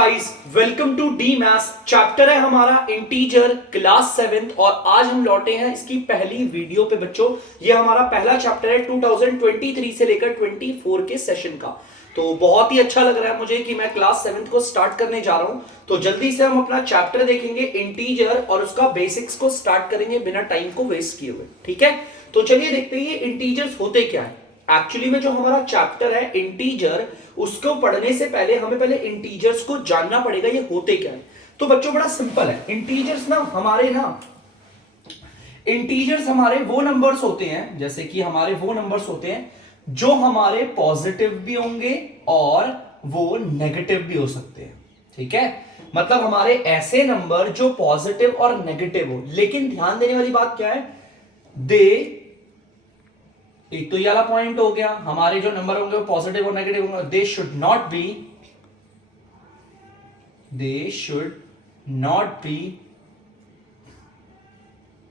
Guys, welcome to the maths. Chapter है हमारा integer, class 7th, और आज हम लौटे हैं इसकी पहली वीडियो पे बच्चों। ये हमारा पहला चैप्टर है 2023 से लेकर 24 के सेशन का। तो बहुत ही अच्छा लग रहा है मुझे कि मैं क्लास 7th को स्टार्ट करने जा रहा हूं। तो जल्दी से हम अपना चैप्टर देखेंगे इंटीजर और उसका बेसिक्स को स्टार्ट करेंगे बिना टाइम को वेस्ट किए हुए। ठीक है, तो चलिए देखते हैं ये इंटीजर्स होते क्या है। एक्चुअली में जो हमारा चैप्टर है इंटीजर, उसको पढ़ने से पहले हमें पहले इंटीजर्स को जानना पड़ेगा ये होते क्या है। तो बच्चों बड़ा सिंपल है। इंटीजर्स हमारे वो नंबर्स होते हैं, जैसे कि हमारे वो नंबर्स होते हैं जो हमारे पॉजिटिव भी होंगे और वो नेगेटिव भी हो सकते हैं। ठीक है, मतलब हमारे ऐसे नंबर जो पॉजिटिव और नेगेटिव हो। लेकिन ध्यान देने वाली बात क्या है, एक तो ये वाला पॉइंट हो गया, हमारे जो नंबर होंगे वो पॉजिटिव और नेगेटिव होंगे। They should not be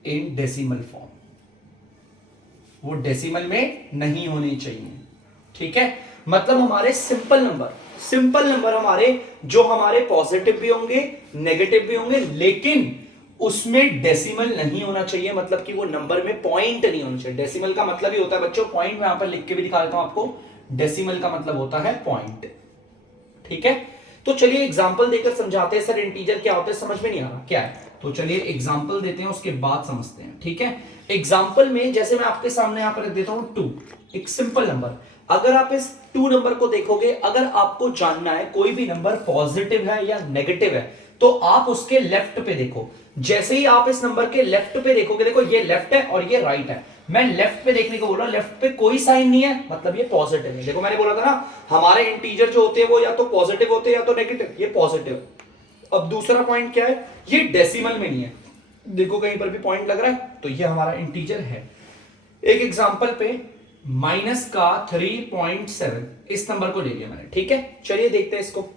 in decimal form, वो डेसिमल में नहीं होनी चाहिए। ठीक है, मतलब हमारे सिंपल नंबर हमारे जो हमारे पॉजिटिव भी होंगे नेगेटिव भी होंगे, लेकिन उसमें डेसिमल नहीं होना चाहिए। मतलब कि वो नंबर में पॉइंट नहीं होना चाहिए। डेसिमल का मतलब ही होता है बच्चों पॉइंट। मैं यहां पर लिख के भी दिखा देता हूं आपको। डेसिमल का मतलब होता है पॉइंट। ठीक है, तो चलिए एग्जांपल देकर समझाते हैं। सर इंटीजर क्या होता है, समझ में नहीं आ रहा क्या है, तो चलिए एग्जांपल देते हैं, उसके बाद समझते हैं। ठीक है, एग्जांपल में जैसे मैं आपके सामने यहां पर रख देता हूं 2, एक सिंपल नंबर। अगर आप इस 2 नंबर को देखोगे, अगर आपको जानना है कोई भी नंबर पॉजिटिव है या नेगेटिव है, तो आप उसके लेफ्ट पे देखो। जैसे ही आप इस नंबर के लेफ्ट पे देखोगे, देखो ये लेफ्ट है और ये राइट है। मैं लेफ्ट पे देखने को बोल रहा हूं, लेफ्ट पे कोई साइन नहीं है, मतलब ये पॉजिटिव है। देखो मैंने बोला था ना, हमारे इंटीजर जो होते हैं वो या तो पॉजिटिव होते हैं या तो नेगेटिव। ये पॉजिटिव। अब दूसरा पॉइंट क्या है, ये डेसिमल में नहीं है। देखो कहीं पर भी पॉइंट लग रहा है, तो ये हमारा इंटीजर है। एक एग्जांपल पे माइनस का 3.7 इस नंबर को ले लिया मैंने। ठीक है, चलिए देखते हैं इसको।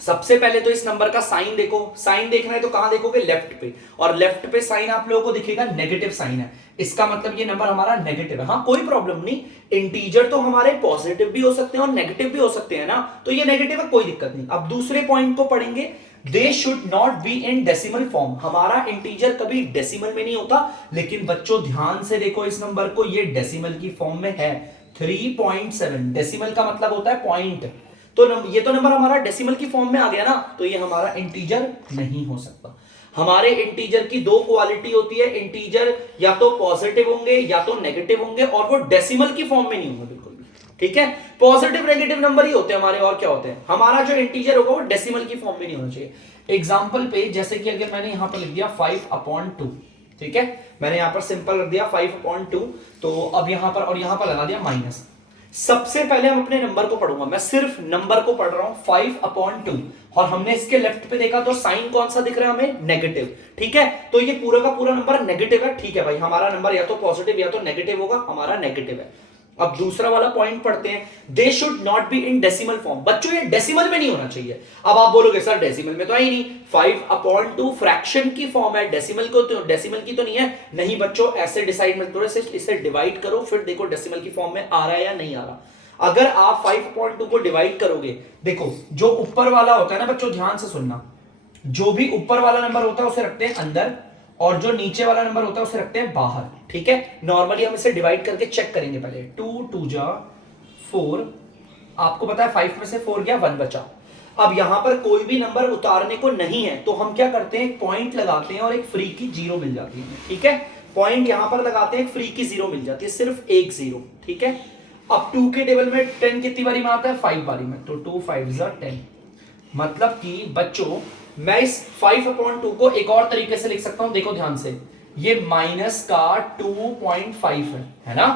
सबसे पहले तो इस नंबर का साइन देखो। साइन देखना है तो कहां देखोगे, लेफ्ट पे, और लेफ्ट पे साइन आप लोगों को दिखेगा नेगेटिव साइन है। इसका मतलब ये नंबर हमारा नेगेटिव है। हाँ कोई प्रॉब्लम नहीं, इंटीजर तो हमारे पॉजिटिव भी हो सकते हैं और नेगेटिव भी हो सकते हैं ना, तो ये नेगेटिव है, कोई दिक्कत नहीं। अब दूसरे पॉइंट को पढ़ेंगे, they should not be in decimal form. हमारा इंटीजर कभी डेसिमल में नहीं होता, लेकिन बच्चों ध्यान से देखो इस नंबर को, ये डेसिमल की फॉर्म में है। 3.7 डेसिमल का मतलब होता है पॉइंट। तो ये तो नंबर हमारा डेसिमल की फॉर्म में आ गया ना, तो ये हमारा इंटीजर नहीं हो सकता। हमारे इंटीजर की दो क्वालिटी होती है, इंटीजर या तो पॉजिटिव होंगे या तो नेगेटिव होंगे, और वो डेसिमल की फॉर्म में नहीं होंगे बिल्कुल भी। ठीक है, पॉजिटिव नेगेटिव नंबर ही होते हैं हमारे, और क्या होते हैं। हमारा जो इंटीजर होगा वो डेसिमल की फॉर्म में नहीं होना चाहिए। एग्जाम्पल पे जैसे कि अगर मैंने यहां पर लिख दिया 5/2, ठीक है, मैंने यहां पर सिंपल रख दिया 5/2, तो अब यहां पर और यहां पर लगा दिया माइनस। सबसे पहले हम अपने नंबर को पढ़ूंगा, मैं सिर्फ नंबर को पढ़ रहा हूं 5/2, और हमने इसके लेफ्ट पे देखा तो साइन कौन सा दिख रहा है हमें, नेगेटिव। ठीक है, तो ये पूरा का पूरा नंबर नेगेटिव है। ठीक है भाई, हमारा नंबर या तो पॉजिटिव या तो नेगेटिव होगा, हमारा नेगेटिव है। अब दूसरा वाला पॉइंट पढ़ते हैं, they should not be in decimal form. बच्चों ये डेसिमल में नहीं होना चाहिए। अब आप बोलोगे सर डेसिमल में तो है ही नहीं, 5/2 फ्रैक्शन की फॉर्म है, डेसिमल की तो नहीं है। नहीं बच्चों, ऐसे डिसाइड मत करो, इसे डिवाइड करो, फिर देखो डेसिमल की फॉर्म में आ रहा है या नहीं आ रहा। अगर आप 5/2 को डिवाइड करोगे, देखो जो ऊपर वाला होता है ना बच्चों, ध्यान से सुनना, जो भी ऊपर वाला नंबर होता है उसे रखते हैं अंदर, और जो नीचे वाला नंबर होता है उसे रखते हैं बाहर। ठीक है, नॉर्मली हम इसे डिवाइड करके चेक करेंगे पहले। 2 2 जा 4, आपको पता है 5 में से 4 गया, 1 बचा। अब यहां पर कोई भी नंबर उतारने को नहीं है, तो हम क्या करते हैं, एक पॉइंट लगाते हैं और एक फ्री की 0 मिल जाती है। ठीक है, पॉइंट यहां पर लगाते हैं, एक फ्री की 0 मिल जाती है, सिर्फ एक 0। ठीक है, अब 2 के टेबल में 10 कितनी बारी में आता है, 5 बारी में, तो 2 5 जा 10। मतलब कि बच्चों मैं इस 5/2 को एक और तरीके से लिख सकता हूं, देखो ध्यान से, ये माइनस का 2.5 है ना।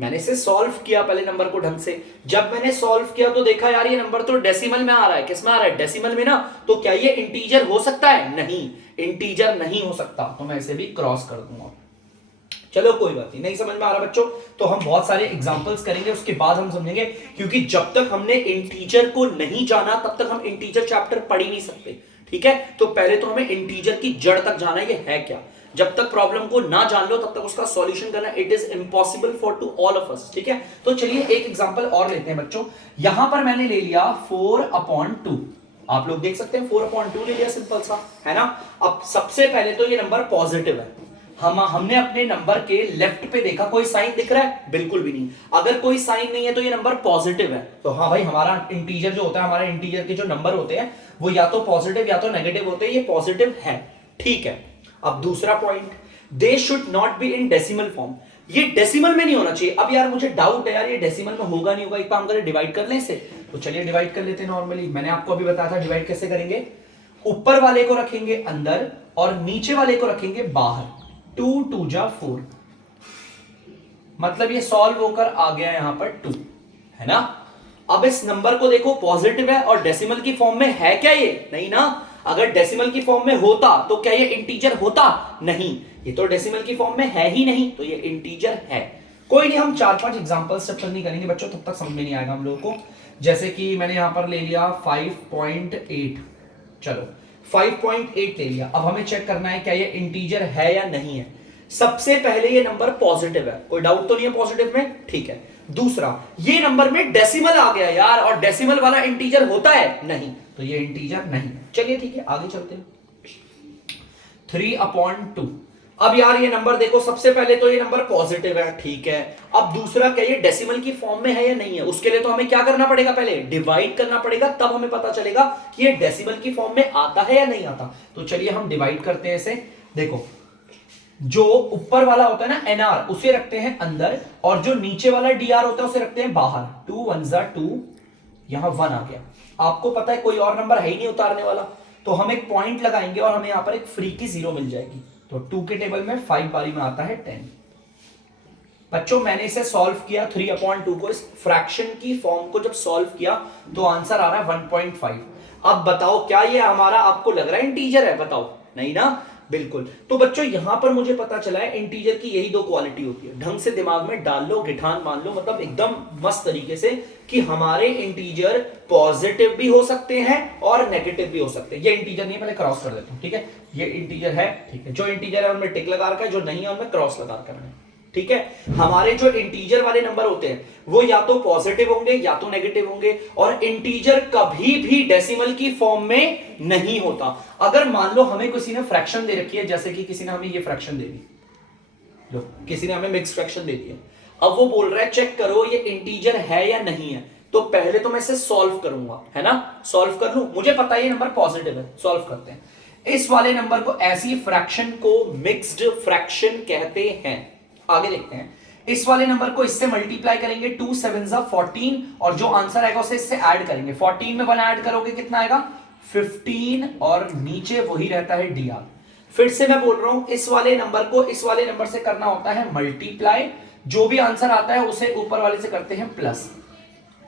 मैंने इसे सॉल्व किया पहले नंबर को ढंग से। जब मैंने सॉल्व किया तो देखा यार ये नंबर तो डेसिमल में आ रहा है। किस में आ रहा है, डेसिमल में ना। तो क्या ये इंटीजर हो सकता है, नहीं, इंटीजर नहीं हो सकता, तो मैं इसे भी क्रॉस कर दूंगा। चलो कोई बात नहीं समझ में आ रहा बच्चों, तो हम बहुत सारे एग्जांपल्स करेंगे, उसके बाद हम समझेंगे, क्योंकि जब तक हमने इंटीजर को नहीं जाना तब तक हम इंटीजर चैप्टर पढ़ ही नहीं सकते। ठीक है, तो पहले तो हमें इंटीजर की जड़ तक जाना है, ये है क्या। जब तक प्रॉब्लम को ना जान लो तब तक उसका सॉल्यूशन करना it is impossible for to all of us. ठीक है, तो चलिए एक एग्जांपल और लेते हैं बच्चों। यहां पर मैंने ले लिया 4/2, आप लोग देख सकते हैं 4/2 ले लिया, सिंपल सा है ना। अब सबसे पहले तो ये नंबर पॉजिटिव है। हमने अपने नंबर के लेफ्ट पे देखा, कोई साइन दिख रहा है? बिल्कुल भी नहीं। अगर कोई साइन नहीं है तो ये नंबर पॉजिटिव है। तो हाँ भाई, हमारा इंटीजर जो होता है, हमारे इंटीजर के जो नंबर होते हैं वो या तो पॉजिटिव या तो नेगेटिव होते हैं। ये पॉजिटिव है, ठीक है। अब दूसरा point, they should not be in decimal form. ये डेसिमल में नहीं होना चाहिए। अब यार मुझे डाउट है यार, ये डेसिमल में होगा नहीं होगा। एक काम करें, डिवाइड कर लें इसे। तो चलिए डिवाइड कर लेते हैं नॉर्मली। मैंने आपको अभी बताया था डिवाइड कैसे करेंगे। ऊपर वाले को रखेंगे अंदर और नीचे वाले को रखेंगे बाहर। 2 2 जा 4, मतलब ये सॉल्व होकर आ गया यहां पर 2, है ना। अब इस नंबर को देखो, पॉजिटिव है और डेसिमल की फॉर्म में है क्या? ये नहीं ना। अगर डेसिमल की फॉर्म में होता तो क्या ये इंटीजर होता? नहीं, ये तो डेसिमल की फॉर्म में है ही नहीं, तो ये इंटीजर है। कोई नहीं, हम 4-5 एग्जांपल्स जब तक नहीं करेंगे बच्चों तब तक समझ में नहीं आएगा हम लोगों को। जैसे कि मैंने यहां पर ले लिया 5.8, चलो 5.8 ले लिया। अब हमें चेक करना है क्या ये इंटीजर है या नहीं है। सबसे पहले ये नंबर पॉजिटिव है, कोई डाउट तो नहीं है पॉजिटिव में, ठीक है। दूसरा, ये नंबर में डेसिमल आ गया यार, और डेसिमल वाला इंटीजर होता है? नहीं, तो ये इंटीजर नहीं है। चलिए ठीक है, आगे चलते हैं। 3/2। अब यार ये नंबर देखो, सबसे पहले तो ये नंबर पॉजिटिव है, ठीक है। अब दूसरा, क्या ये डेसिमल की फॉर्म में है या नहीं है? उसके लिए तो हमें क्या करना पड़ेगा? पहले डिवाइड करना पड़ेगा, तब हमें पता चलेगा कि ये डेसिमल की फॉर्म में आता है या नहीं आता। तो चलिए हम डिवाइड करते हैं इसे। देखो, जो ऊपर वाला होता है ना एनआर, उसे रखते हैं अंदर, और जो नीचे वाला डीआर होता है उसे रखते हैं बाहर। 2 1 जा 2, यहां 1 आ गया। आपको पता है कोई और नंबर है ही नहीं उतारने वाला, तो हम एक पॉइंट लगाएंगे और हमें यहां पर एक फ्री की 0 मिल जाएगी। तो 2 के टेबल में 5 बारी में आता है 10। बच्चों मैंने इसे सॉल्व किया 3/2 को, इस फ्रैक्शन की फॉर्म को जब सॉल्व किया तो आंसर आ रहा है 1.5। अब बताओ क्या ये हमारा आपको लग रहा है इंटीजर है? बताओ, नहीं ना, बिल्कुल। तो बच्चों यहां पर मुझे पता चला है इंटीजर की यही दो क्वालिटी होती है। ढंग से दिमाग में डाल लो, गिठान मान लो, मतलब एकदम मस्त तरीके से, कि हमारे इंटीजर पॉजिटिव भी हो सकते हैं और नेगेटिव भी हो सकते हैं। ये इंटीजर नहीं है, पहले क्रॉस कर देता हूं, ठीक है। ये इंटीजर है, ठीक है। जो इंटीजर है उनमें टिक लगा रखा है, जो नहीं है उनमें क्रॉस लगा रखा है, ठीक है। हमारे जो इंटीजर वाले नंबर होते हैं वो या तो पॉजिटिव होंगे या तो नेगेटिव होंगे, और इंटीजर कभी भी डेसिमल की फॉर्म में नहीं होता। अगर मान लो हमें किसी ने फ्रैक्शन दे रखी है, जैसे कि किसी ने हमें ये फ्रैक्शन दे दी, लो किसी ने हमें मिक्स फ्रैक्शन दे दी है। अब वो बोल रहा है चेक करो ये इंटीजर है या नहीं है। तो पहले तो मैं इसे सॉल्व करूंगा, है ना। सॉल्व कर लूं, मुझे पता है ये नंबर पॉजिटिव है, सॉल्व करते हैं। इस वाले नंबर को, ऐसी फ्रैक्शन को मिक्स्ड फ्रैक्शन कहते हैं। आगे देखते हैं। इस वाले नंबर को इससे मल्टीप्लाई करेंगे, 2 7 जा 14, और जो आंसर आएगा उसे इससे ऐड करेंगे। 14 में 1 ऐड करोगे कितना आएगा? 15, और नीचे वही रहता है dr। फिर से मैं बोल रहा हूं, इस वाले नंबर को इस वाले नंबर से करना होता है मल्टीप्लाई, जो भी आंसर आता है उसे ऊपर वाले से करते हैं प्लस।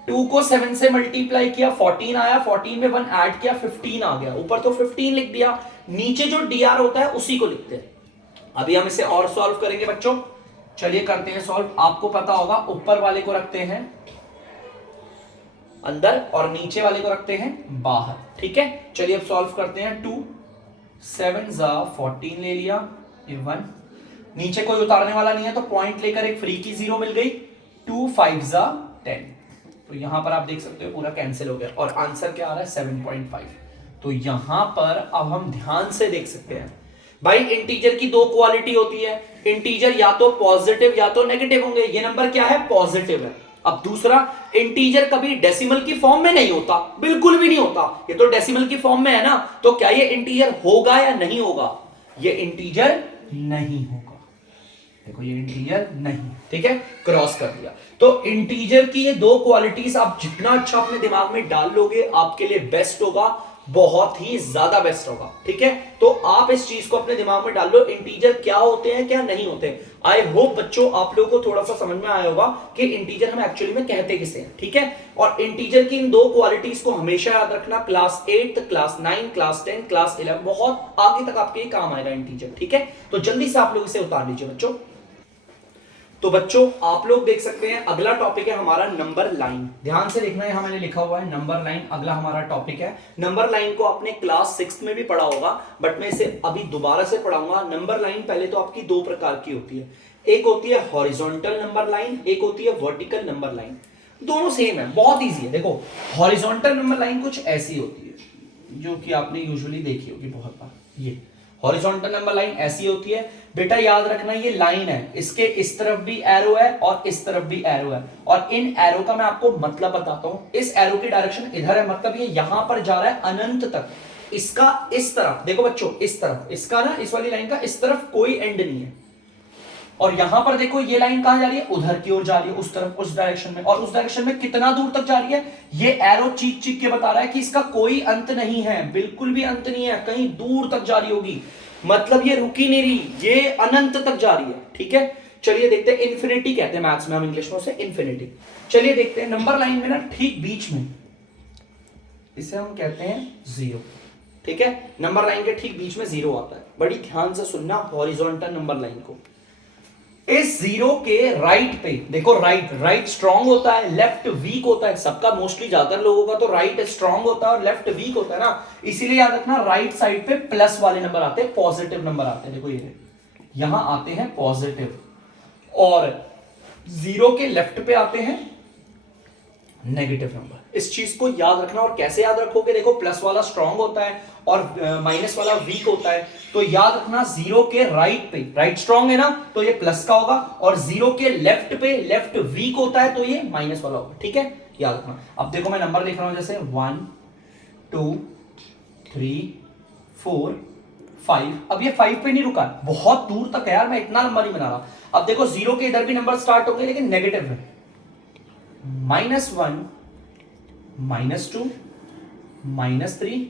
2 को 7 से मल्टीप्लाई किया, 14 आया, 14 में 1 ऐड किया, 15 आ गया। ऊपर तो 15 लिख दिया, नीचे जो dr होता है उसी को लिखते हैं। अभी हम इसे और सॉल्व करेंगे बच्चों, चलिए करते हैं सॉल्व। आपको पता होगा ऊपर वाले को रखते हैं अंदर और नीचे वाले को रखते हैं बाहर, ठीक है। चलिए अब सॉल्व करते हैं। 2 7 जा 14 ले लिया, ये 1, नीचे कोई उतारने वाला नहीं है तो पॉइंट लेकर एक फ्री की 0 मिल गई। 2 5 जा 10, तो यहां पर आप देख सकते हो पूरा कैंसिल हो गया, और आंसर क्या आ रहा है? 7.5। तो यहां पर अब हम ध्यान से देख सकते हैं भाई, इंटीजर की दो क्वालिटी होती है। इंटीजर या तो पॉजिटिव या तो नेगेटिव होंगे। ये नंबर क्या है? पॉजिटिव है। अब दूसरा, इंटीजर कभी डेसिमल की फॉर्म में नहीं होता, बिल्कुल भी नहीं होता। ये तो डेसिमल की फॉर्म में है ना, तो क्या ये इंटीजर होगा या नहीं होगा? ये इंटीजर नहीं होगा। देखो ये इंटीजर नहीं, ठीक है, क्रॉस कर दिया। तो इंटीजर की ये दो क्वालिटीज आप जितना अच्छा अपने दिमाग में डाल लोगे आपके लिए बेस्ट होगा, बहुत ही ज्यादा बेस्ट होगा, ठीक है। तो आप इस चीज को अपने दिमाग में डाल लो, इंटीजर क्या होते हैं क्या नहीं होते। आई होप बच्चों आप लोगों को थोड़ा सा समझ में आया होगा कि इंटीजर हम एक्चुअली में कहते किसे हैं, ठीक है। और इंटीजर की इन दो क्वालिटीज को हमेशा याद रखना। क्लास 8, क्लास 9, क्लास 10, क्लास 11, बहुत आगे तक आपके काम आएगा इंटीजर, ठीक है। तो जल्दी से आप लोग इसे उतार लीजिए बच्चों। तो बच्चों आप लोग देख सकते हैं अगला टॉपिक है हमारा नंबर लाइन। ध्यान से देखना है, यहां मैंने लिखा हुआ है नंबर लाइन, अगला हमारा टॉपिक है। नंबर लाइन को आपने क्लास 6 में भी पढ़ा होगा, बट मैं इसे अभी दोबारा से पढ़ाऊंगा। नंबर लाइन पहले तो आपकी दो प्रकार की होती है, एक होती है हॉरिजॉन्टल नंबर लाइन, एक होती है वर्टिकल नंबर लाइन। दोनों सेम है, बहुत ईजी है। देखो हॉरिजॉन्टल नंबर लाइन कुछ ऐसी होती है, जो कि आपने यूजुअली देखी होगी बहुत बार। ये हॉरिजॉन्टल नंबर लाइन ऐसी होती है बेटा, याद रखना ये लाइन है, इसके इस तरफ भी एरो है और इस तरफ भी एरो है, और इन एरो का मैं आपको मतलब बताता हूं। इस एरो की डायरेक्शन इधर है, मतलब ये यहां पर जा रहा है अनंत तक। इसका इस तरफ देखो बच्चों, इस तरफ इसका ना, इस वाली लाइन का इस तरफ कोई एंड नहीं है, और यहां पर देखो ये लाइन कहां जा रही है, उधर की ओर जा रही है, उस तरफ, उस डायरेक्शन में। और उस डायरेक्शन में कितना दूर तक जा रही है, ये एरो चीख चीख के बता रहा है कि इसका कोई अंत नहीं है, बिल्कुल भी अंत नहीं है, कहीं दूर तक जा रही होगी, मतलब ये रुकी नहीं रही, ये अनंत तक जा रही है। ठीक है, चलिए देखते हैं, इन्फिनिटी कहते हैं मैथ्स में, हम इंग्लिश में उसे इन्फिनिटी। चलिए देखते हैं, नंबर लाइन में ना ठीक बीच में, इसे हम कहते हैं जीरो। ठीक है, नंबर लाइन के ठीक बीच में जीरो आता है, बड़ी ध्यान से सुनना हॉरिजॉन्टल नंबर लाइन को। इस जीरो के राइट पे देखो, राइट स्ट्रांग होता है, लेफ्ट वीक होता है, सबका मोस्टली ज्यादातर लोगों का तो राइट स्ट्रांग होता है और लेफ्ट वीक होता है ना, इसीलिए याद रखना राइट साइड पे प्लस वाले नंबर आते हैं, पॉजिटिव नंबर आते हैं। देखो ये यहां आते हैं पॉजिटिव, और जीरो के लेफ्ट पे आते हैं नेगेटिव नंबर। इस चीज को याद रखना, और कैसे याद रखोगे, देखो प्लस वाला स्ट्रांग होता है और माइनस वाला वीक होता है, तो याद रखना जीरो के राइट पे, राइट स्ट्रांग है ना तो ये प्लस का होगा, और जीरो के लेफ्ट पे लेफ्ट वीक होता है तो ये माइनस वाला होगा। ठीक है, याद रखना। अब देखो मैं नंबर लिख रहा हूं, जैसे 1 2 3 4 5। अब ये 5 पे नहीं रुका, बहुत दूर तक है यार, मैं इतना नंबर नहीं बना रहा। अब देखो जीरो के इधर भी नंबर स्टार्ट होंगे लेकिन नेगेटिव है, -1 -2 -3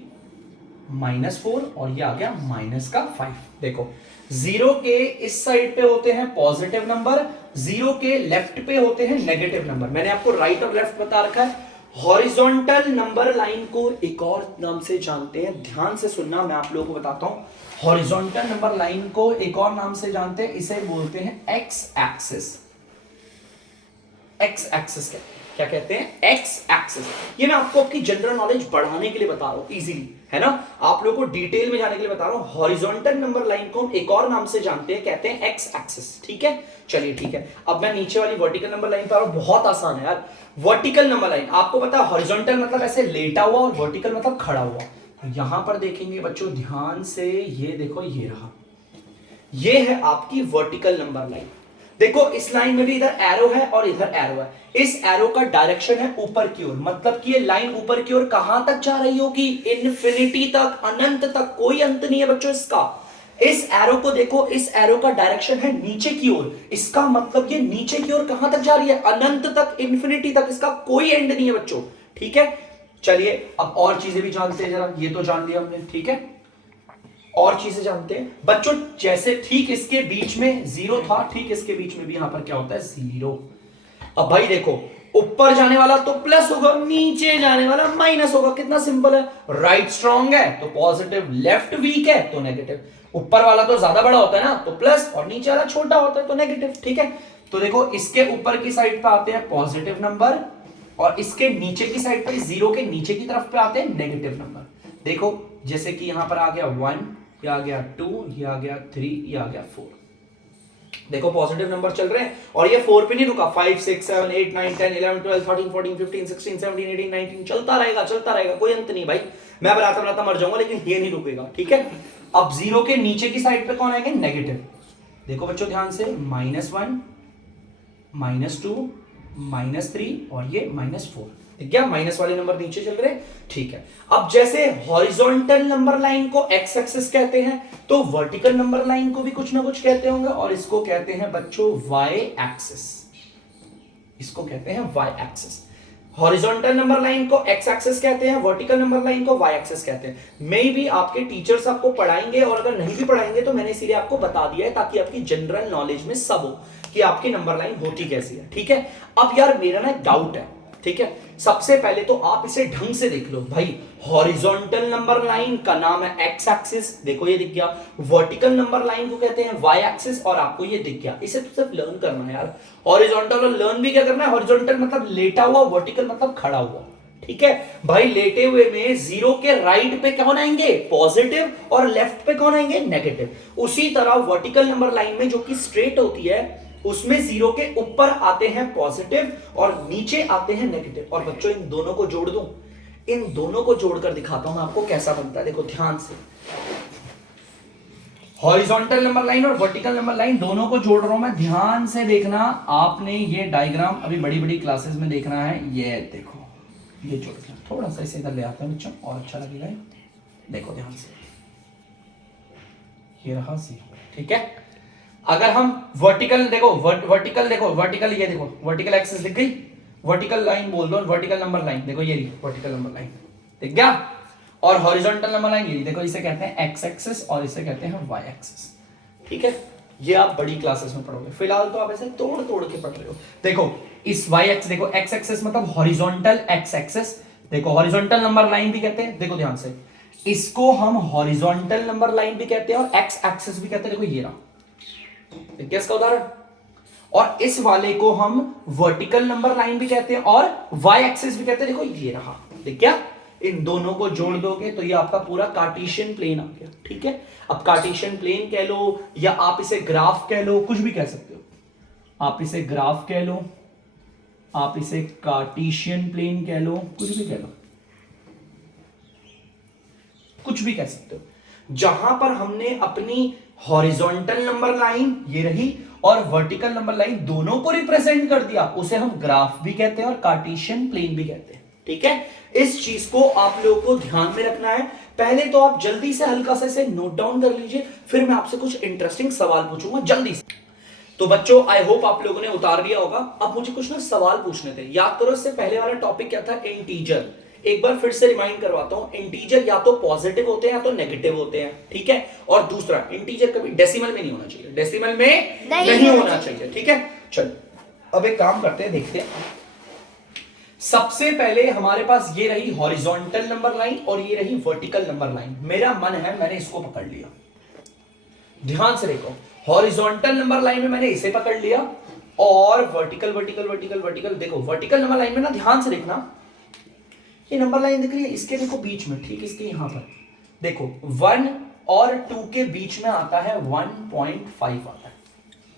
-4, और ये आ गया माइनस का 5। देखो जीरो के इस साइड पे होते हैं पॉजिटिव नंबर, जीरो के लेफ्ट पे होते हैं नेगेटिव नंबर। मैंने आपको राइट और लेफ्ट बता रखा है। हॉरिजॉन्टल नंबर लाइन को एक और नाम से जानते हैं, ध्यान से सुनना, मैं आप लोगों को बताता हूं। हॉरिजॉन्टल नंबर लाइन को एक और नाम से जानते हैं, इसे बोलते हैं एक्स एक्सिस। एक्स एक्सिस क्या कहते हैं, एक्स एक्सिस। ये मैं आपको आपकी जनरल नॉलेज बढ़ाने के लिए बता रहा हूं, इजीली, है ना, आप लोगों को डिटेल में जाने के लिए बता रहा हूं। हॉरिजॉन्टल नंबर लाइन को हम एक और नाम से जानते हैं, कहते हैं एक्स एक्सिस। ठीक है, चलिए ठीक है। अब मैं नीचे वाली वर्टिकल नंबर लाइन पर आ रहा हूं, बहुत आसान है यार। वर्टिकल नंबर लाइन आपको पता है, हॉरिजॉन्टल मतलब ऐसे लेटा हुआ और वर्टिकल मतलब खड़ा हुआ। यहां पर देखेंगे बच्चों ध्यान से, ये देखो ये रहा, ये है आपकी वर्टिकल नंबर लाइन। देखो इस लाइन में भी इधर एरो है और इधर एरो है, इस एरो का डायरेक्शन है ऊपर की ओर, मतलब कि ये लाइन ऊपर की ओर कहां तक जा रही होगी, इन्फिनिटी तक, अनंत तक, कोई अंत नहीं है बच्चों इसका। इस एरो को देखो, इस एरो का डायरेक्शन है नीचे की ओर, इसका मतलब ये नीचे की ओर कहां तक जा रही है, अनंत तक, इन्फिनिटी तक, इसका कोई एंड नहीं है बच्चों। ठीक है, चलिए अब और चीजें भी जानते हैं जरा, ये तो जान लिया हमने। ठीक है, और चीजें जानते हैं बच्चों, जैसे ठीक इसके बीच में जीरो था, ठीक इसके बीच में भी यहां पर क्या होता है, जीरो। अब भाई देखो, ऊपर जाने वाला तो प्लस होगा, नीचे जाने वाला माइनस होगा, कितना सिंपल है। राइट स्ट्रांग है तो पॉजिटिव, लेफ्ट वीक है तो नेगेटिव। ऊपर वाला तो ज्यादा बड़ा होता है ना तो प्लस, और नीचे वाला छोटा होता है तो नेगेटिव। ठीक है, तो देखो इसके ऊपर की साइड पे आते हैं पॉजिटिव नंबर, और इसके नीचे की साइड पे, जीरो के नीचे की तरफ पे आते हैं नेगेटिव नंबर। देखो जैसे कि यहां पर आ गया 1, ये आ गया 2, ये आ गया 3, ये आ गया 4। देखो पॉजिटिव नंबर चल रहे हैं, और ये 4 पे नहीं रुका, 5 6 7 8 9 10 11 12 13 14 15 16 17 18 19 चलता रहेगा, कोई अंत नहीं भाई। मैं बनाता मर जाऊंगा लेकिन ये नहीं रुकेगा। ठीक है, अब जीरो के नीचे की साइड पे कौन आएंगे, नेगेटिव। देखो बच्चों ध्यान से, -1 -2 -3 और ये -4। क्या माइनस वाले नंबर नीचे चल रहे हैं। ठीक है, अब जैसे हॉरिजॉन्टल नंबर लाइन को एक्स एक्सिस कहते हैं, तो वर्टिकल नंबर लाइन को भी कुछ ना कुछ कहते होंगे, और इसको कहते हैं बच्चों वाई एक्सिस। इसको कहते हैं Y axis. Horizontal number line को एक्स एक्सिस कहते हैं, वर्टिकल नंबर लाइन को वाई एक्सिस कहते हैं। मे भी आपके टीचर्स आपको पढ़ाएंगे, और अगर नहीं भी पढ़ाएंगे तो मैंने इसीलिए आपको बता दिया है, ताकि आपकी जनरल नॉलेज में सब हो कि आपकी नंबर लाइन होती कैसी है। ठीक है, अब यार मेरा ना एक डाउट है। ठीक है, सबसे पहले तो आप इसे ढंग से देख लो भाई। हॉरिजॉन्टल नंबर लाइन का नाम है एक्स एक्सिस, देखो ये दिख गया। वर्टिकल नंबर लाइन को कहते हैं वाई एक्सिस, और आपको ये दिख गया। इसे तो सिर्फ लर्न करना है यार, हॉरिजॉन्टल और लर्न भी क्या करना है। हॉरिजॉन्टल मतलब लेटा हुआ, वर्टिकल मतलब खड़ा हुआ। ठीक है भाई, लेटे हुए में जीरो के राइट पे कौन आएंगे, पॉजिटिव, और लेफ्ट पे कौन आएंगे, नेगेटिव। उसी तरह वर्टिकल नंबर लाइन में जो कि स्ट्रेट होती है, उसमें जीरो के ऊपर आते हैं पॉजिटिव और नीचे आते हैं नेगेटिव। और बच्चों इन दोनों को जोड़ दूं, इन दोनों को जोड़कर दिखाता हूं मैं आपको कैसा बनता है। देखो ध्यान से, हॉरिजॉन्टल नंबर लाइन और वर्टिकल नंबर लाइन दोनों को जोड़ रहा हूं मैं, ध्यान से देखना। आपने ये डायग्राम अभी बड़ी बड़ी क्लासेस में देखना है। ये देखो, ये जोड़ के थोड़ा सा इसे इधर ले आते हैं बच्चों और अच्छा लगेगा। देखो ध्यान से, ये रहा सी, ठीक है। अगर हम वर्टिकल देखो, वर्टिकल देखो, वर्टिकल ये देखो, वर्टिकल एक्सिस दिख गई, वर्टिकल लाइन बोल दो, वर्टिकल नंबर लाइन देखो, ये रही वर्टिकल नंबर लाइन, दिख गया। और हॉरिजॉन्टल नंबर लाइन ये देखो, इसे कहते हैं एक्स एक्सिस और इसे कहते हैं वाई एक्सिस, ठीक है। ये आप बड़ी क्लासेस में पढ़ोगे, फिलहाल तो आप ऐसे तोड़ तोड़ के पढ़ रहे हो। देखो इस वाई एक्सिस, देखो एक्स एक्सिस मतलब हॉरिजॉन्टल एक्स एक्सिस, देखो हॉरिजॉन्टल नंबर लाइन भी कहते हैं। देखो ध्यान से, इसको हम हॉरिजॉन्टल नंबर लाइन भी कहते हैं और एक्स एक्सिस भी कहते हैं। देखो ये रहा, देखिए इसका उदाहरण। और इस वाले को हम वर्टिकल नंबर लाइन भी कहते हैं और वाई एक्सिस भी कहते हैं। देखो ये रहा, देख क्या, इन दोनों को जोड़ दोगे तो ये आपका पूरा कार्टेशियन प्लेन आ गया, ठीक है। अब कार्टेशियन प्लेन कह लो या आप इसे ग्राफ कह लो, कुछ भी कह सकते हो। आप इसे ग्राफ कह लो, आप इसे कार्टेशियन प्लेन कह लो, कुछ भी कह लो, कुछ भी कह सकते हो। जहां पर हमने अपनी हॉरिजॉन्टल नंबर लाइन ये रही और वर्टिकल नंबर लाइन दोनों को रिप्रेजेंट कर दिया, उसे हम ग्राफ भी कहते हैं और कार्टेशियन प्लेन भी कहते हैं, ठीक है। इस चीज को आप लोगों को ध्यान में रखना है। पहले तो आप जल्दी से हल्का सा इसे नोट डाउन कर लीजिए, फिर मैं आपसे कुछ इंटरेस्टिंग सवाल पूछूंगा जल्दी से। तो बच्चों आई होप आप लोगों ने उतार लिया होगा। अब मुझे कुछ ना सवाल पूछने थे। याद करो, इससे पहले वाला टॉपिक क्या था, इंटीजर। एक बार फिर से रिमाइंड करवाता हूं, इंटीजर या तो पॉजिटिव होते हैं या तो नेगेटिव होते हैं, ठीक है। और दूसरा, इंटीजर कभी डेसिमल में नहीं होना चाहिए, डेसिमल में नहीं होना चाहिए, ठीक है। चलो अब एक काम करते हैं, देखते हैं। सबसे पहले हमारे पास ये रही हॉरिजॉन्टल नंबर लाइन और ये रही वर्टिकल नंबर लाइन। मेरा मन है मैंने इसको पकड़ लिया, ध्यान से देखो। हॉरिजॉन्टल नंबर लाइन में मैंने इसे पकड़ लिया और वर्टिकल वर्टिकल वर्टिकल वर्टिकल, देखो वर्टिकल नंबर लाइन में ना ध्यान से देखना, ये नंबर लाइन दिख रही है, इसके देखो बीच में, ठीक, इसके यहां पर देखो 1 और 2 के बीच में आता है 1.5 आता है।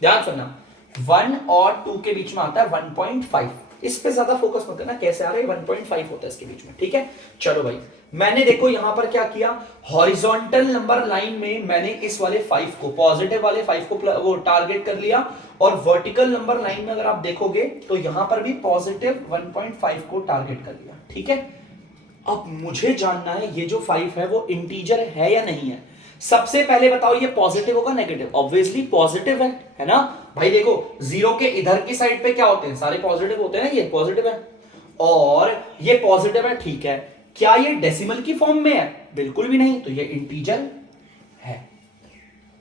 ध्यान सुनना, 1 और 2 के बीच में आता है 1.5। इस पे ज्यादा फोकस मत करना, कैसे आ रहा है, 1.5 होता है इसके बीच में, ठीक है। चलो भाई, मैंने देखो यहां पर क्या किया, हॉरिजॉन्टल नंबर लाइन में मैंने इस वाले 5 को, पॉजिटिव वाले 5 को वो टारगेट कर लिया। और वर्टिकल नंबर लाइन में अगर आप देखोगे तो यहां पर भी पॉजिटिव 1.5 को टारगेट कर लिया, ठीक है। अब मुझे जानना है ये जो 5 है वो इंटीजर है या नहीं है। सबसे पहले बताओ ये पॉजिटिव होगा नेगेटिव? ऑब्वियसली पॉजिटिव है ना भाई। देखो जीरो के इधर की साइड पे क्या होते हैं, सारे पॉजिटिव होते हैं ना, ये पॉजिटिव है और ये पॉजिटिव है, ठीक है। क्या ये डेसिमल की फॉर्म में है? बिल्कुल भी नहीं, तो ये इंटीजर है,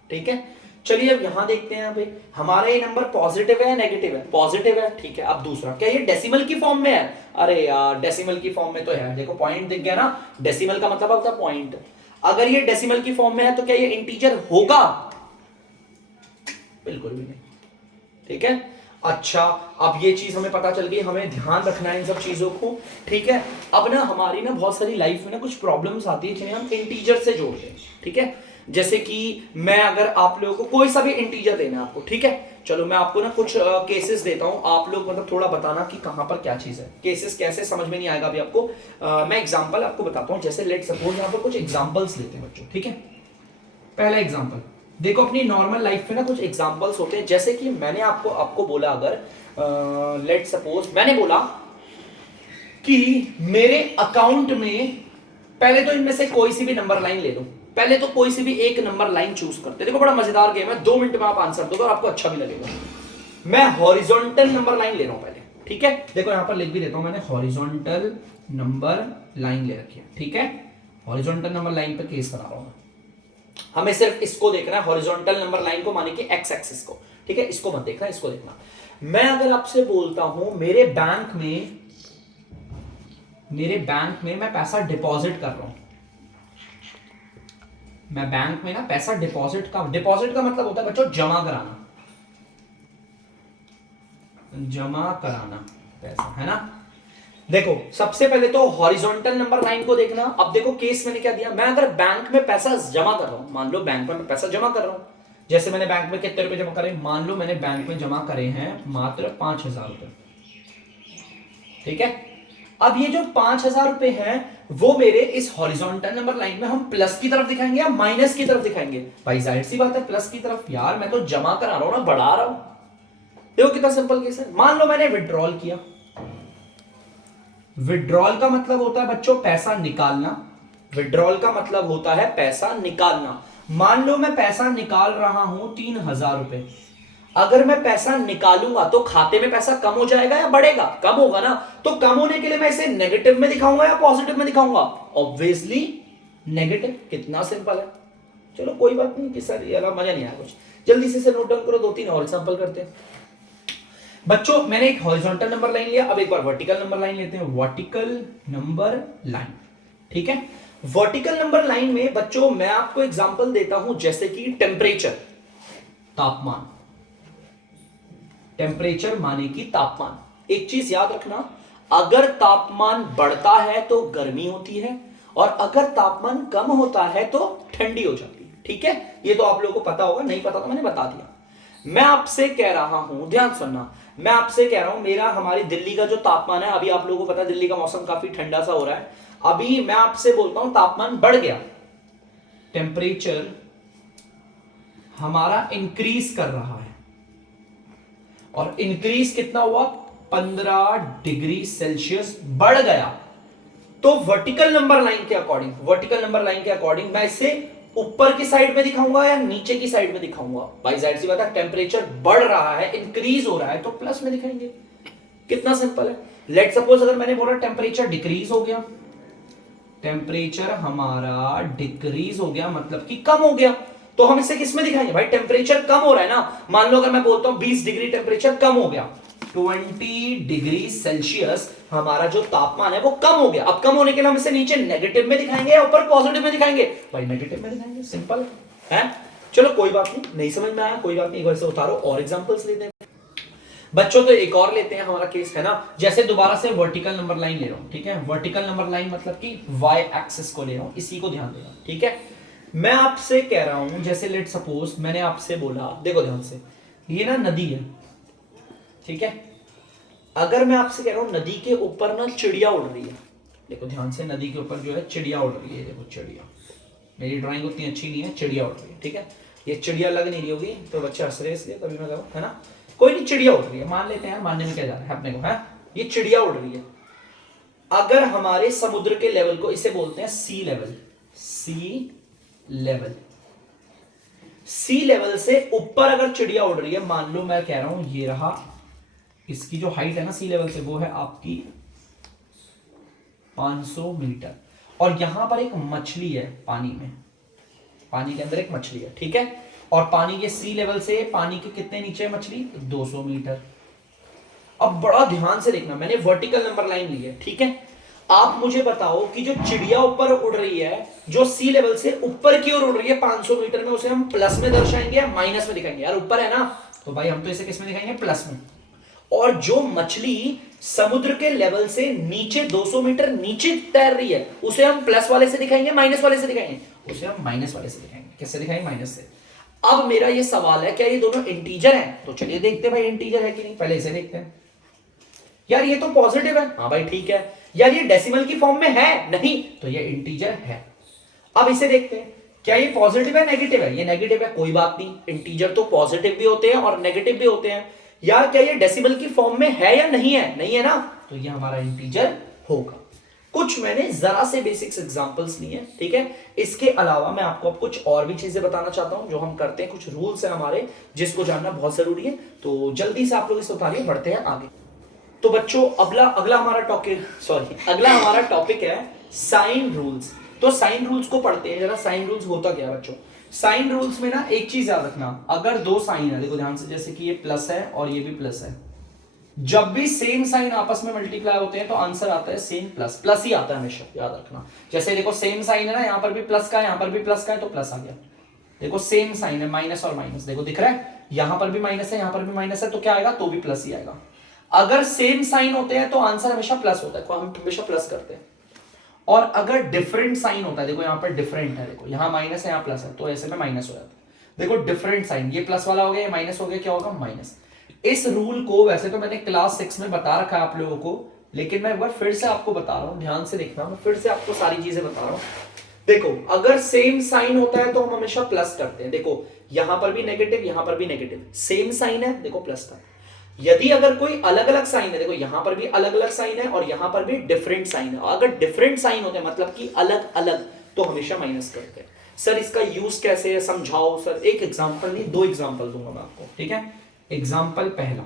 ठीक है। चलिए अब यहां देखते हैं भाई, हमारा ये नंबर पॉजिटिव है या नेगेटिव है? पॉजिटिव है, ठीक है। अब दूसरा, क्या ये डेसिमल की फॉर्म में है? अरे यार डेसिमल की फॉर्म में तो है, देखो पॉइंट दिख गया ना, डेसिमल का मतलब होता है पॉइंट। अगर ये डेसिमल की फॉर्म में है तो क्या ये इंटीजर होगा? बिल्कुल भी नहीं, ठीक है। अच्छा, अब ये चीज हमें पता चल गई, हमें ध्यान रखना है इन सब चीजों को, ठीक है। अब ना हमारी ना बहुत सारी लाइफ में ना कुछ प्रॉब्लम्स आती है जिन्हें हम इंटीजर से जोड़ते हैं, ठीक है। जैसे कि मैं अगर आप लोगों को कोई सा भी इंटीजर देना आपको, ठीक है, चलो मैं आपको ना कुछ केसेस देता हूं, आप लोग मतलब थोड़ा बताना कि कहां पर क्या चीज है। केसेस कैसे समझ में नहीं आएगा अभी आपको, मैं एग्जांपल आपको बताता हूं। जैसे लेट सपोज यहां पर कुछ एग्जांपल्स लेते हैं बच्चों, ठीक है। पहला एग्जांपल देखो, अपनी नॉर्मल लाइफ में ना कुछ एग्जांपल्स होते हैं। जैसे कि मैंने आपको बोला, अगर लेट सपोज मैंने बोला कि मेरे अकाउंट में, पहले तो इनमें से कोई सी भी नंबर लाइन ले लो, पहले तो कोई सी भी एक नंबर लाइन चूज करते। देखो बड़ा मजेदार गेम है, 2 मिनट में आप आंसर दोगे और आपको अच्छा भी लगेगा। मैं हॉरिजॉन्टल नंबर लाइन ले रहा हूं पहले, ठीक है। देखो यहां पर लिख भी देता हूं, मैंने हॉरिजॉन्टल नंबर लाइन ले रखी है, ठीक है। हॉरिजॉन्टल नंबर लाइन पे केस बना रहा हूं मैं। हमें सिर्फ इसको देखना है, हॉरिजॉन्टल नंबर लाइन को, माने कि एक्स एक्सिस को, ठीक है। इसको मत देखना, इसको देखना। मैं अगर आपसे बोलता हूं मेरे बैंक में मैं पैसा डिपॉजिट कर रहा हूं, मैं बैंक में ना पैसा डिपॉजिट का मतलब होता है बच्चों जमा कराना पैसा, है ना। देखो सबसे पहले तो हॉरिजॉन्टल नंबर लाइन को देखना। अब देखो केस मैंने क्या दिया, मैं अगर बैंक में पैसा जमा कर रहा हूं, मान लो बैंक में मैं पैसा जमा कर रहा हूं, जैसे मैंने बैंक में कितने रुपए जमा करे, मान लो मैंने बैंक में जमा करे हैं मात्र 5,000 रुपए, ठीक है। अब ये जो 5,000 रुपए हैं वो मेरे इस हॉरिजॉन्टल नंबर लाइन में हम प्लस की तरफ दिखाएंगे या माइनस की तरफ दिखाएंगे? भाई जाहिर सी बात है प्लस की तरफ यार, मैं तो जमा करा रहा हूं ना, बढ़ा रहा हूं। देखो कितना सिंपल केस है। मान लो मैंने विड्रॉल किया, विड्रॉल का मतलब होता है बच्चों पैसा निकालना, विड्रॉल का मतलब होता है पैसा निकालना। मान लो मैं पैसा निकाल रहा हूं 3,000 रुपए, अगर मैं पैसा निकालूंगा तो खाते में पैसा कम हो जाएगा या बढ़ेगा? कम होगा ना। तो कम होने के लिए मैं इसे नेगेटिव में दिखाऊंगा या पॉजिटिव में दिखाऊंगा? Obviously negative. कितना सिंपल है। चलो कोई बात नहीं कि सर ये मजा नहीं आया कुछ, जल्दी से नोट डाउन करो, 2-3 और एग्जांपल करते हैं। बच्चों मैंने एक हॉरिजॉन्टल नंबर लाइन लिया, अब एक बार वर्टिकल नंबर लाइन लेते हैं। वर्टिकल नंबर लाइन, ठीक है। वर्टिकल नंबर लाइन में बच्चों मैं आपको एग्जांपल देता हूं, जैसे कि टेम्परेचर, तापमान, टेम्परेचर माने कि तापमान। एक चीज याद रखना, अगर तापमान बढ़ता है तो गर्मी होती है और अगर तापमान कम होता है तो ठंडी हो जाती है, ठीक है। ये तो आप लोगों को पता होगा, नहीं पता तो मैंने बता दिया। मैं आपसे कह रहा हूं, ध्यान सुनना, मैं आपसे कह रहा हूं मेरा हमारी दिल्ली का जो तापमान है, अभी आप लोगों को पता है दिल्ली का मौसम काफी ठंडा सा हो रहा है, अभी मैं आपसे बोलता हूं तापमान बढ़ गया, टेम्परेचर हमारा इंक्रीज कर रहा है, और इंक्रीज कितना हुआ? 15 डिग्री सेल्सियस बढ़ गया। तो वर्टिकल नंबर लाइन के अकॉर्डिंग, वर्टिकल नंबर लाइन के अकॉर्डिंग मैं इसे ऊपर की साइड में दिखाऊंगा या नीचे की साइड में दिखाऊंगा? भाई जाहिर सी बात है टेम्परेचर बढ़ रहा है, इंक्रीज हो रहा है, तो प्लस में दिखाएंगे। कितना सिंपल है। लेट सपोज अगर मैंने बोला टेम्परेचर डिक्रीज हो गया, टेम्परेचर हमारा डिक्रीज हो गया मतलब कि कम हो गया, तो हम इसे किस में दिखाएंगे? भाई टेम्परेचर कम हो रहा है ना। मान लो अगर मैं बोलता हूं 20 डिग्री टेम्परेचर कम हो गया, 20 डिग्री सेल्सियस हमारा जो तापमान है वो कम हो गया। अब कम होने के लिए हम इसे नीचे नेगेटिव में दिखाएंगे या ऊपर पॉजिटिव में दिखाएंगे? भाई नेगेटिव में दिखाएंगे, सिंपल है। चलो कोई बात नहीं समझ में आया, कोई बात नहीं, एक बार से उतारो और एग्जांपल्स लेते हैं बच्चों। तो एक और लेते हैं, हमारा केस है ना, जैसे दोबारा से वर्टिकल नंबर लाइन ले रहा हूं, ठीक है। वर्टिकल नंबर लाइन मतलब कि वाई एक्सिस को ले रहा हूं, इसी को ध्यान देना, ठीक है। मैं आपसे कह रहा हूं, जैसे लेट सपोज मैंने आपसे बोला, देखो ध्यान से, ये ना नदी है, ठीक है। अगर मैं आपसे कह रहा हूं नदी के ऊपर ना चिड़िया उड़ रही है, देखो ध्यान से, नदी के ऊपर जो है चिड़िया उड़ रही है, देखो चिड़िया, मेरी ड्राइंग उतनी अच्छी नहीं है, चिड़िया उड़ रही है, ठीक है। ये चिड़िया लग नहीं रही होगी तो बच्चे हंस रहे इसलिए, कभी मैं कहूँ, है ना, कोई नहीं, चिड़िया उड़ रही है, मान लेते हैं, मानने में क्या जा रहा है अपने को, है ये चिड़िया उड़ रही है। अगर हमारे समुद्र के लेवल को, इसे बोलते हैं सी लेवल, सी लेवल, सी लेवल से ऊपर अगर चिड़िया उड़ रही है, मान लो मैं कह रहा हूं ये रहा, इसकी जो हाइट है ना सी लेवल से वो है आपकी 500 मीटर, और यहां पर एक मछली है पानी में, पानी के अंदर एक मछली है, ठीक है। और पानी के सी लेवल से पानी के कितने नीचे है मछली? 200 मीटर। अब बड़ा ध्यान से देखना, मैंने वर्टिकल नंबर लाइन ली है, ठीक है। आप मुझे बताओ कि जो चिड़िया ऊपर उड़ रही है, जो सी लेवल से ऊपर की ओर उड़ रही है 500 मीटर में, उसे हम प्लस में दर्शाएंगे या माइनस में दिखाएंगे? यार ऊपर है ना, तो भाई हम तो इसे किस में दिखाएंगे? प्लस में। और जो मछली समुद्र के लेवल से नीचे 200 मीटर नीचे तैर रही है, उसे हम प्लस वाले से दिखाएंगे, माइनस वाले से दिखाएंगे? उसे हम माइनस वाले से दिखाएंगे। किससे दिखाएंगे? माइनस से। अब मेरा ये सवाल है, क्या ये दोनों इंटीजर हैं? तो चलिए देखते हैं भाई इंटीजर है कि नहीं, पहले इसे देखते हैं। यार ये तो पॉजिटिव है, हाँ भाई ठीक है। यार ये डेसिमल की फॉर्म में है, नहीं, तो ये इंटीजर है। अब इसे देखते हैं, क्या ये पॉजिटिव है नेगेटिव है? ये नेगेटिव है, कोई बात नहीं, इंटीजर तो पॉजिटिव भी होते हैं और नेगेटिव भी होते हैं। यार क्या ये डेसिमल की फॉर्म में है या नहीं है? नहीं है ना, तो ये हमारा इंटीजर होगा। कुछ मैंने जरा से बेसिक्स एग्जांपल्स लिए, ठीक है। इसके अलावा मैं आपको अब कुछ और भी चीजें बताना चाहता हूं जो हम करते हैं, कुछ रूल्स हैं हमारे जिसको जानना बहुत जरूरी है। तो जल्दी से आप लोग इसे उतारिए, बढ़ते हैं आगे। तो बच्चों अगला हमारा टॉपिक है साइन रूल्स। तो साइन रूल्स को पढ़ते हैं जरा। साइन रूल्स होता क्या है बच्चों? साइन रूल्स में ना एक चीज याद रखना, अगर दो साइन है, देखो ध्यान से, जैसे कि ये प्लस है और ये भी प्लस है, जब भी सेम साइन आपस में मल्टीप्लाई होते हैं तो आंसर आता है सेम प्लस, प्लस ही आता है हमेशा, याद रखना। जैसे देखो सेम साइन है ना, यहां पर भी प्लस का है, यहां पर भी प्लस का है, तो प्लस आ गया। देखो सेम साइन है, माइनस और माइनस, देखो दिख रहा है, यहां पर भी माइनस है, यहां पर भी माइनस है, तो क्या आएगा? तो भी प्लस ही आएगा। अगर सेम साइन होते हैं तो आंसर हमेशा प्लस होता है, हम हमेशा प्लस करते हैं। और अगर डिफरेंट साइन होता है, देखो यहां पर डिफरेंट है, देखो यहां माइनस है, यहां प्लस है, तो ऐसे में माइनस हो जाता है। देखो डिफरेंट साइन, ये प्लस वाला हो गया, ये माइनस हो गया, क्या होगा? माइनस। इस रूल को वैसे तो मैंने क्लास 6 में बता रखा है आप लोगों को, लेकिन मैं एक बार फिर से आपको बता रहा हूं, ध्यान से देखना, मैं फिर से आपको सारी चीजें बता रहा हूं। देखो अगर सेम साइन होता है तो हम हमेशा प्लस करते हैं। देखो यहां पर भी नेगेटिव, यहां पर भी नेगेटिव, सेम साइन है, देखो प्लस का। यदि अगर कोई अलग अलग साइन है, देखो यहां पर भी अलग अलग साइन है और यहां पर भी डिफरेंट साइन है, अगर डिफरेंट साइन होते हैं मतलब कि अलग अलग, तो हमेशा माइनस करते हैं। सर इसका यूज कैसे है समझाओ सर। एक एग्जांपल नहीं, दो एग्जांपल दूंगा मैं आपको, ठीक है। एग्जांपल पहला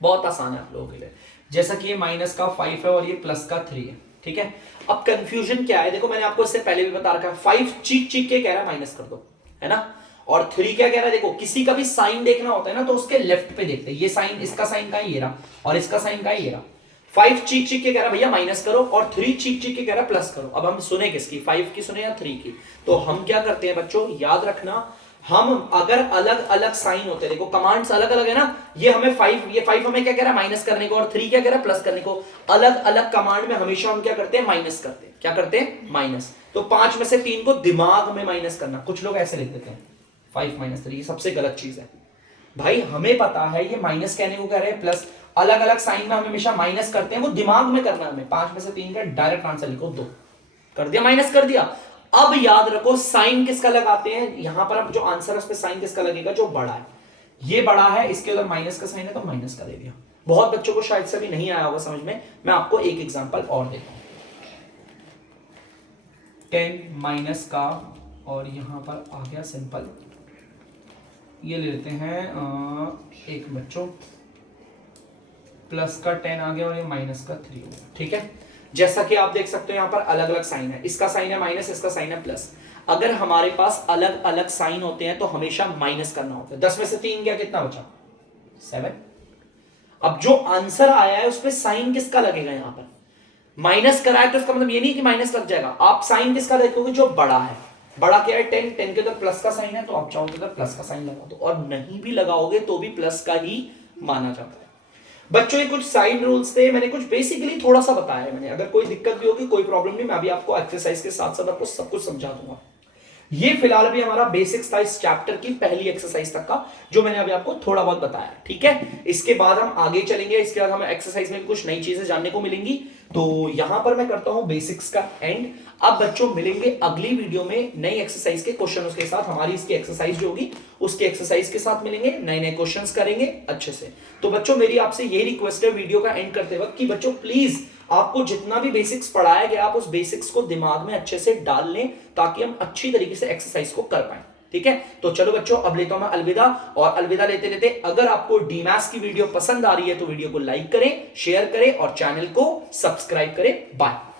बहुत आसान है आप लोगों के लिए, जैसा कि ये माइनस का 5 है और ये प्लस का 3 है, ठीक है। अब कंफ्यूजन क्या है, देखो मैंने आपको इससे पहले भी बता रखा है, 5 चीख चीख के कह रहा है माइनस कर दो, है ना। और 3 क्या कह रहा है, देखो किसी का भी साइन देखना होता है ना तो उसके लेफ्ट पे देखते हैं, ये साइन, इसका साइन का ये रहा और इसका साइन का ये रहा। 5 चीख चीख के कह रहा है भैया माइनस करो और 3 चीख चीख के कह रहा है प्लस करो। अब हम सुने किसकी, 5 की सुने या 3 की। तो हम क्या करते हैं बच्चों, याद रखना, हम अगर अलग अलग साइन होते हैं, देखो कमांड्स अलग अलग है ना, ये हमें 5, ये 5 हमें क्या कह रहा है माइनस करने को और 3 क्या कह रहा है प्लस करने को। अलग अलग कमांड में हमेशा हम क्या करते हैं, माइनस करते हैं। क्या करते हैं, माइनस। तो 5 में से 3 को दिमाग में माइनस करना, कुछ लोग ऐसे लिख देते हैं 5 - 3, ये सबसे गलत चीज है भाई। हमें पता है ये माइनस कहने को कह रहे हैं प्लस, अलग अलग साइन में हम हमेशा माइनस करते हैं, वो दिमाग में करना है हमें। 5 में से 3 का डायरेक्ट आंसर लिखो 2, कर दिया, माइनस कर दिया। अब याद रखो साइन किसका लगाते हैं, यहां पर अब जो आंसर है उस पर साइन किसका लगेगा, जो बड़ा है। ये बड़ा है, इसके अंदर माइनस का साइन है तो माइनस का दे दिया। बहुत बच्चों को शायद से भी नहीं आया होगा समझ में, मैं आपको एक एग्जांपल और देता हूं। 10 माइनस का, और यहां पर आ गया सिंपल, ये ले लेते हैं एक बच्चों, प्लस का 10 आ गया और ये माइनस का 3 हो गया, ठीक है। जैसा कि आप देख सकते हो यहां पर अलग अलग साइन है, इसका साइन है माइनस, इसका साइन है प्लस। अगर हमारे पास अलग अलग साइन होते हैं तो हमेशा माइनस करना होता है। 10 में से 3 गया, कितना बचा, 7। अब जो आंसर आया है उसमें साइन किसका लगेगा, यहां पर माइनस कराया तो इसका मतलब ये नहीं कि माइनस लग जाएगा, आप साइन किसका देखोगे, जो बड़ा है। बड़ा क्या है, 10, 10 के उधर प्लस का साइन है तो आप चाहो तो उधर प्लस का साइन लगा दो, और नहीं भी लगाओगे तो भी प्लस का ही माना जाता है। बच्चों ये कुछ साइन रूल्स थे, मैंने कुछ बेसिकली थोड़ा सा बताया है मैंने। अगर कोई दिक्कत भी होगी कोई प्रॉब्लम नहीं, मैं अभी आपको एक्सरसाइज के साथ साथ आपको सब कुछ समझा दूंगा। ये फिलहाल भी हमारा बेसिक्स था इस चैप्टर की पहली एक्सरसाइज तक का, जो मैंने अभी आपको थोड़ा बहुत बताया, ठीक है। इसके बाद हम आगे चलेंगे, इसके बाद हमें एक्सरसाइज में कुछ नई चीजें जानने को मिलेंगी। तो यहां पर मैं करता हूं बेसिक्स का एंड। अब बच्चों मिलेंगे अगली वीडियो में नई एक्सरसाइज के क्वेश्चन के साथ, हमारी इसकी एक्सरसाइज जो होगी उसके एक्सरसाइज के साथ मिलेंगे, नए नए क्वेश्चंस करेंगे अच्छे से। तो बच्चों मेरी आपसे यही रिक्वेस्ट है वीडियो का एंड करते वक्त कि बच्चों प्लीज आपको जितना भी बेसिक्स पढ़ाया गया आप उस बेसिक्स को दिमाग में अच्छे से डाल लें, ताकि हम अच्छी तरीके से एक्सरसाइज को कर पाएं, ठीक है। तो चलो बच्चों अब लेता हूं मैं अलविदा, और अलविदा लेते लेते अगर आपको डीमैथ्स की वीडियो पसंद आ रही है तो वीडियो को लाइक करें, शेयर करें और चैनल को सब्सक्राइब करें। बाय।